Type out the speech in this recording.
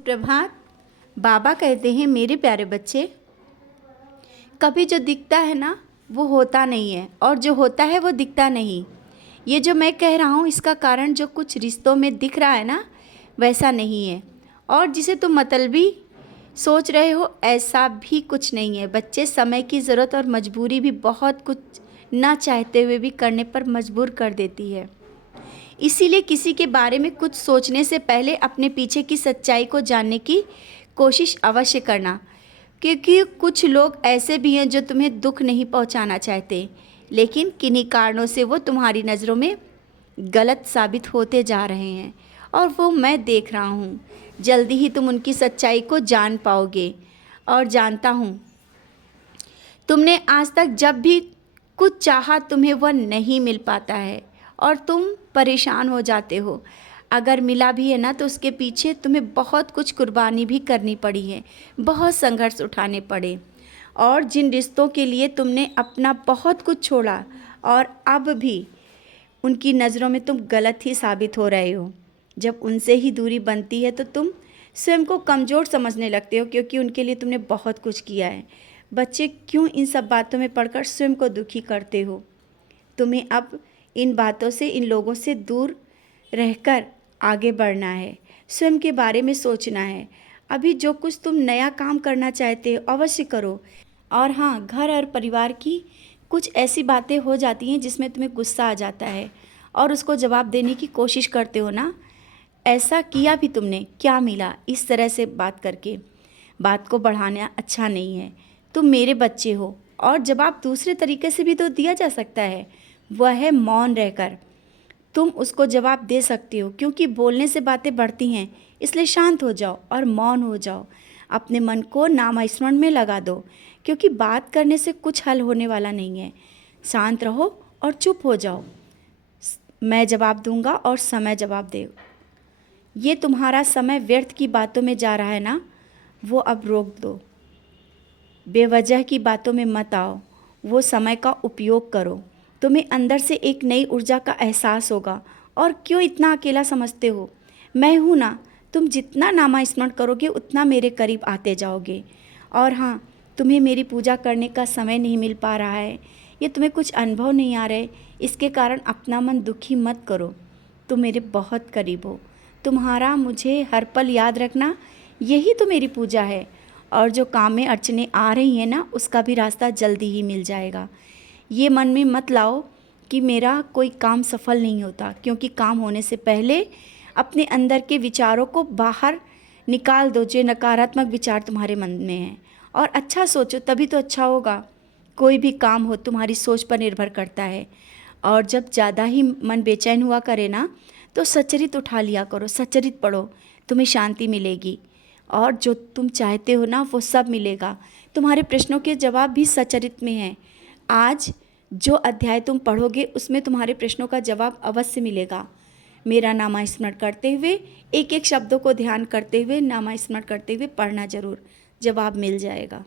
सुप्रभात। बाबा कहते हैं मेरे प्यारे बच्चे, कभी जो दिखता है ना वो होता नहीं है, और जो होता है वो दिखता नहीं। ये जो मैं कह रहा हूँ इसका कारण जो कुछ रिश्तों में दिख रहा है ना वैसा नहीं है, और जिसे तुम मतलबी सोच रहे हो ऐसा भी कुछ नहीं है। बच्चे, समय की ज़रूरत और मजबूरी भी बहुत कुछ ना चाहते हुए भी करने पर मजबूर कर देती है। इसीलिए किसी के बारे में कुछ सोचने से पहले अपने पीछे की सच्चाई को जानने की कोशिश अवश्य करना, क्योंकि कुछ लोग ऐसे भी हैं जो तुम्हें दुख नहीं पहुंचाना चाहते, लेकिन किन्हीं कारणों से वो तुम्हारी नज़रों में गलत साबित होते जा रहे हैं, और वो मैं देख रहा हूँ। जल्दी ही तुम उनकी सच्चाई को जान पाओगे। और जानता हूँ तुमने आज तक जब भी कुछ चाहा तुम्हें वह नहीं मिल पाता है और तुम परेशान हो जाते हो। अगर मिला भी है ना तो उसके पीछे तुम्हें बहुत कुछ कुर्बानी भी करनी पड़ी है, बहुत संघर्ष उठाने पड़े, और जिन रिश्तों के लिए तुमने अपना बहुत कुछ छोड़ा और अब भी उनकी नज़रों में तुम गलत ही साबित हो रहे हो। जब उनसे ही दूरी बनती है तो तुम स्वयं को कमज़ोर समझने लगते हो, क्योंकि उनके लिए तुमने बहुत कुछ किया है। बच्चे, क्यों इन सब बातों में पढ़कर स्वयं को दुखी करते हो? तुम्हें अब इन बातों से, इन लोगों से दूर रहकर आगे बढ़ना है, स्वयं के बारे में सोचना है। अभी जो कुछ तुम नया काम करना चाहते हो अवश्य करो। और हाँ, घर और परिवार की कुछ ऐसी बातें हो जाती हैं जिसमें तुम्हें गुस्सा आ जाता है और उसको जवाब देने की कोशिश करते हो ना। ऐसा किया भी तुमने, क्या मिला? इस तरह से बात करके बात को बढ़ाना अच्छा नहीं है। तुम मेरे बच्चे हो, और जवाब दूसरे तरीके से भी तो दिया जा सकता है, वह है मौन रहकर। तुम उसको जवाब दे सकते हो, क्योंकि बोलने से बातें बढ़ती हैं। इसलिए शांत हो जाओ और मौन हो जाओ। अपने मन को नामस्मरण में लगा दो, क्योंकि बात करने से कुछ हल होने वाला नहीं है। शांत रहो और चुप हो जाओ। मैं जवाब दूंगा और समय जवाब दे। ये तुम्हारा समय व्यर्थ की बातों में जा रहा है ना, वो अब रोक दो। बेवजह की बातों में मत आओ, वो समय का उपयोग करो। तुम्हें अंदर से एक नई ऊर्जा का एहसास होगा। और क्यों इतना अकेला समझते हो? मैं हूँ ना। तुम जितना नामस्मरण करोगे उतना मेरे करीब आते जाओगे। और हाँ, तुम्हें मेरी पूजा करने का समय नहीं मिल पा रहा है, ये तुम्हें कुछ अनुभव नहीं आ रहे, इसके कारण अपना मन दुखी मत करो। तुम मेरे बहुत करीब हो। तुम्हारा मुझे हर पल याद रखना, यही तो मेरी पूजा है। और जो काम में अड़चने आ रही हैं ना, उसका भी रास्ता जल्दी ही मिल जाएगा। ये मन में मत लाओ कि मेरा कोई काम सफल नहीं होता, क्योंकि काम होने से पहले अपने अंदर के विचारों को बाहर निकाल दो, जो नकारात्मक विचार तुम्हारे मन में हैं, और अच्छा सोचो, तभी तो अच्छा होगा। कोई भी काम हो तुम्हारी सोच पर निर्भर करता है। और जब ज़्यादा ही मन बेचैन हुआ करे ना, तो सच्चरित उठा लिया करो, सच्चरित पढ़ो, तुम्हें शांति मिलेगी। और जो तुम चाहते हो ना वो सब मिलेगा। तुम्हारे प्रश्नों के जवाब भी सच्चरित में हैं। आज जो अध्याय तुम पढ़ोगे उसमें तुम्हारे प्रश्नों का जवाब अवश्य मिलेगा। मेरा नामस्मरण करते हुए, एक एक शब्दों को ध्यान करते हुए, नामस्मरण करते हुए पढ़ना जरूर, जवाब मिल जाएगा।